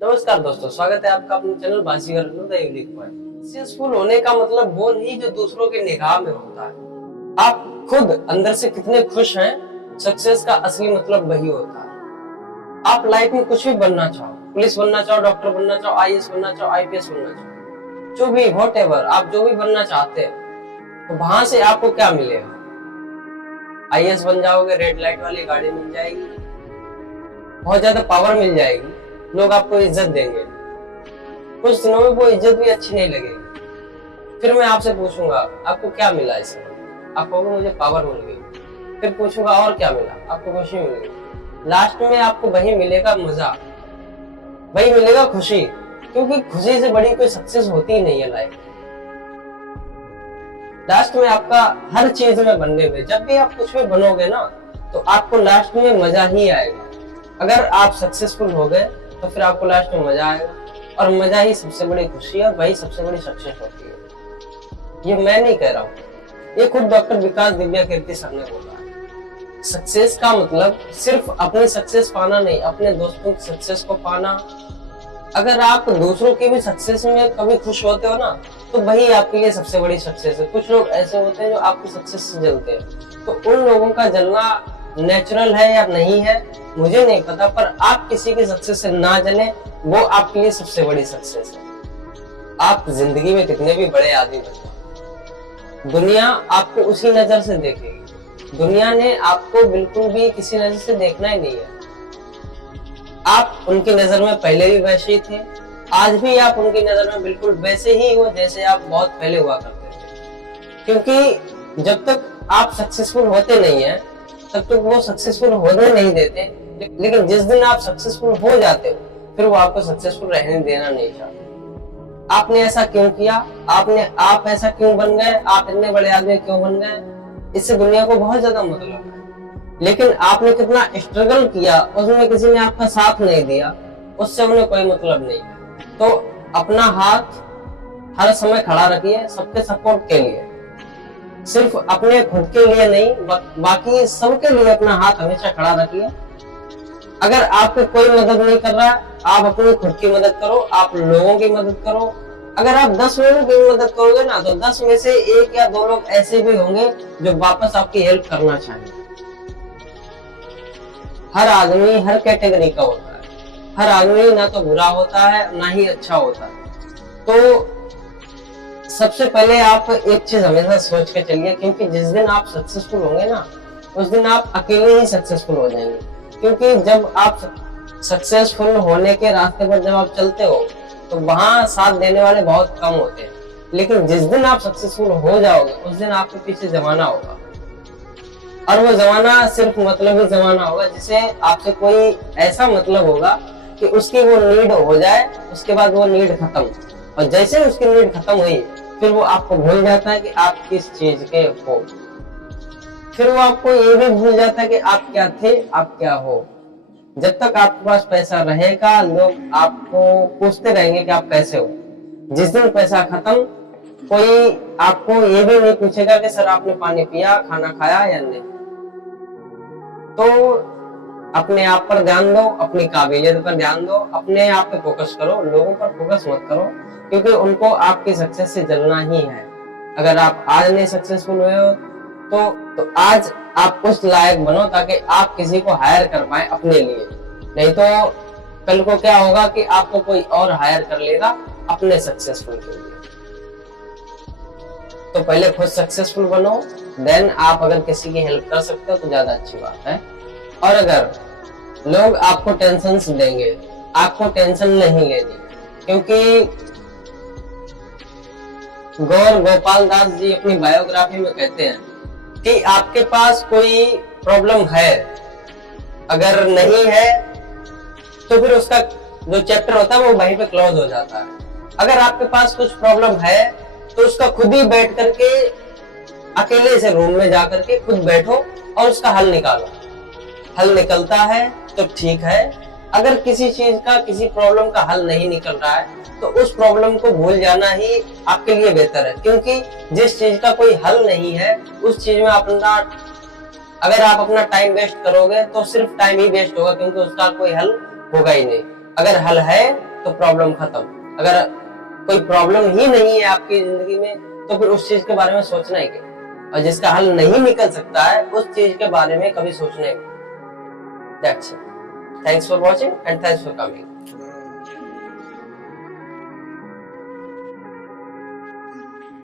नमस्कार दोस्तों, स्वागत है आपका अपने channel Baazigar the unique point. Successful होने का मतलब वो नहीं जो दूसरों की निगाह में होता है। आप खुद अंदर से कितने खुश हैं, सक्सेस का असली मतलब वही होता है। आप लाइफ में कुछ भी बनना चाहो, पुलिस बनना चाहो, डॉक्टर बनना चाहो, आईएएस बनना चाहो, आईपीएस बनना चाहो, जो भी व्हाटएवर आप जो भी बनना चाहते हैं, तो वहां से आपको क्या मिलेगा? आईएएस बन जाओगे, रेड लाइट वाली गाड़ी मिल जाएगी, बहुत ज्यादा पावर मिल जाएगी, लोग आपको इज्जत देंगे। कुछ दिनों में वो इज्जत भी अच्छी नहीं लगेगी। फिर मैं आपसे पूछूंगा आपको क्या मिला इसमें? आप कहोगे मुझे पावर मिल गई। फिर पूछूंगा और क्या मिला? आपको खुशी मिल गई। लास्ट में आपको वही मिलेगा मजा, वही मिलेगा खुशी, क्योंकि खुशी से बड़ी कोई सक्सेस होती ही नहीं है लाइफ। लास्ट में आपका हर चीज में बनने में, जब भी आप कुछ भी बनोगे ना, तो आपको लास्ट में मजा ही आएगा। अगर आप सक्सेसफुल हो गए तो फिर आपको लास्ट में मजा आएगा, और मजा ही सबसे बड़ी खुशी है, वही सबसे बड़ी सक्सेस होती है। ये मैं नहीं कह रहा हूँ, ये खुद डॉक्टर विकास दिव्या कीर्ति सर ने बोला है। सक्सेस का मतलब सिर्फ अपनी सक्सेस पाना नहीं, अपने दोस्तों की सक्सेस को पाना। अगर आप दूसरों की भी सक्सेस में कभी खुश होते हो ना, तो वही आपके लिए सबसे बड़ी सक्सेस है। कुछ लोग ऐसे होते हैं जो आपकी सक्सेस से जलते हैं, तो उन लोगों का जलना नेचुरल है या नहीं है मुझे नहीं पता, पर आप किसी की सक्सेस से ना जले, वो आपके लिए सबसे बड़ी सक्सेस है। आप जिंदगी में कितने भी बड़े आदमी बन जाओ, दुनिया आपको उसी नजर से देखेगी। दुनिया ने आपको बिल्कुल भी किसी नजर से देखना ही नहीं है। आप उनकी नजर में पहले भी वैसे ही थे, आज भी आप उनकी नजर में बिल्कुल वैसे ही हो जैसे आप बहुत पहले हुआ करते थे। क्योंकि जब तक आप सक्सेसफुल होते नहीं है, तब तक वो सक्सेसफुल होने नहीं देते। लेकिन जिस दिन आप सक्सेसफुल हो जाते हो, फिर वो आपको सक्सेसफुल रहने देना नहीं चाहते। आपने ऐसा क्यों किया? आप ऐसा क्यों बन गए? आप इतने बड़े आदमी क्यों बन गए? इससे दुनिया को बहुत ज्यादा मतलब है। लेकिन आपने कितना स्ट्रगल किया, उसमें किसी ने आपका साथ नहीं दिया, उससे उन्हें कोई मतलब नहीं। तो अपना हाथ हर समय खड़ा रखिए सबके सपोर्ट के लिए, सिर्फ अपने खुद के लिए नहीं, बाकी सबके लिए अपना हाथ हमेशा खड़ा रखिए। अगर आपको कोई मदद नहीं कर रहा है, आप अपनी खुद की मदद करो, आप लोगों की मदद करो। अगर आप 10 लोगों की मदद करोगे ना, तो 10 में से 1 या 2 लोग ऐसे भी होंगे जो वापस आपकी हेल्प करना चाहेंगे। हर आदमी हर कैटेगरी का होता है, हर आदमी ना तो बुरा होता है ना ही अच्छा होता है। तो सबसे पहले आप एक चीज हमेशा सोच के चलिए, क्योंकि जिस दिन आप सक्सेसफुल होंगे ना, उस दिन आप अकेले ही सक्सेसफुल हो जाएंगे। क्योंकि जब आप सक्सेसफुल होने के रास्ते पर जब आप चलते हो, तो वहां साथ देने वाले बहुत कम होते हैं। लेकिन जिस दिन आप सक्सेसफुल हो जाओगे, उस दिन आपके पीछे जमाना होगा, और वो जमाना सिर्फ मतलब ही जमाना होगा, जिसे आपसे कोई ऐसा मतलब होगा कि उसकी वो नीड हो जाए, उसके बाद वो नीड खत्म। और जैसे उसकी नीड खत्म हुई, फिर वो आपको भूल जाता है कि आप किस चीज के हो। फिर वो आपको ये भी भूल जाता है कि आप क्या थे, आप क्या हो। जब तक आपके पास पैसा रहेगा, लोग आपको पूछते रहेंगे कि आप कैसे हो। जिस दिन पैसा खत्म, कोई आपको ये भी नहीं पूछेगा कि सर आपने पानी पिया, खाना खाया या नहीं। तो अपने आप पर ध्यान दो, अपनी काबिलियत पर ध्यान दो, अपने आप पे फोकस करो, लोगों पर फोकस मत करो, क्योंकि उनको आपकी सक्सेस से जलना ही है। अगर आप आज नहीं सक्सेसफुल हुए हो, तो आज आप उस लायक बनो ताकि आप किसी को हायर कर पाए अपने लिए। नहीं तो कल को क्या होगा कि आपको कोई और हायर कर लेगा अपने सक्सेसफुल के लिए। तो पहले खुद सक्सेसफुल बनो, देन आप अगर किसी की हेल्प कर सकते हो तो ज्यादा अच्छी बात है। और अगर लोग आपको टेंशन देंगे, आपको टेंशन नहीं लेनी, क्योंकि गौर गोपाल दास जी अपनी बायोग्राफी में कहते हैं कि आपके पास कोई प्रॉब्लम है, अगर नहीं है तो फिर उसका जो चैप्टर होता है वो वहीं पे क्लोज हो जाता है। अगर आपके पास कुछ प्रॉब्लम है, तो उसका खुद ही बैठ करके अकेले से रूम में जाकर के खुद बैठो और उसका हल निकालो। हल निकलता है तो ठीक है, अगर किसी चीज का, किसी प्रॉब्लम का हल नहीं निकल रहा है, तो उस प्रॉब्लम को भूल जाना ही आपके लिए बेहतर है। क्योंकि जिस चीज का कोई हल नहीं है, उस चीज में अगर आप अपना टाइम वेस्ट करोगे तो सिर्फ टाइम ही वेस्ट होगा, क्योंकि उसका कोई हल होगा ही नहीं। अगर हल है तो प्रॉब्लम खत्म। अगर कोई प्रॉब्लम ही नहीं है आपकी जिंदगी में तो फिर उस चीज के बारे में सोचना ही क्या, और जिसका हल नहीं निकल सकता है उस चीज के बारे में कभी सोचना ही नहीं। That's it. Thanks for watching and thanks for coming.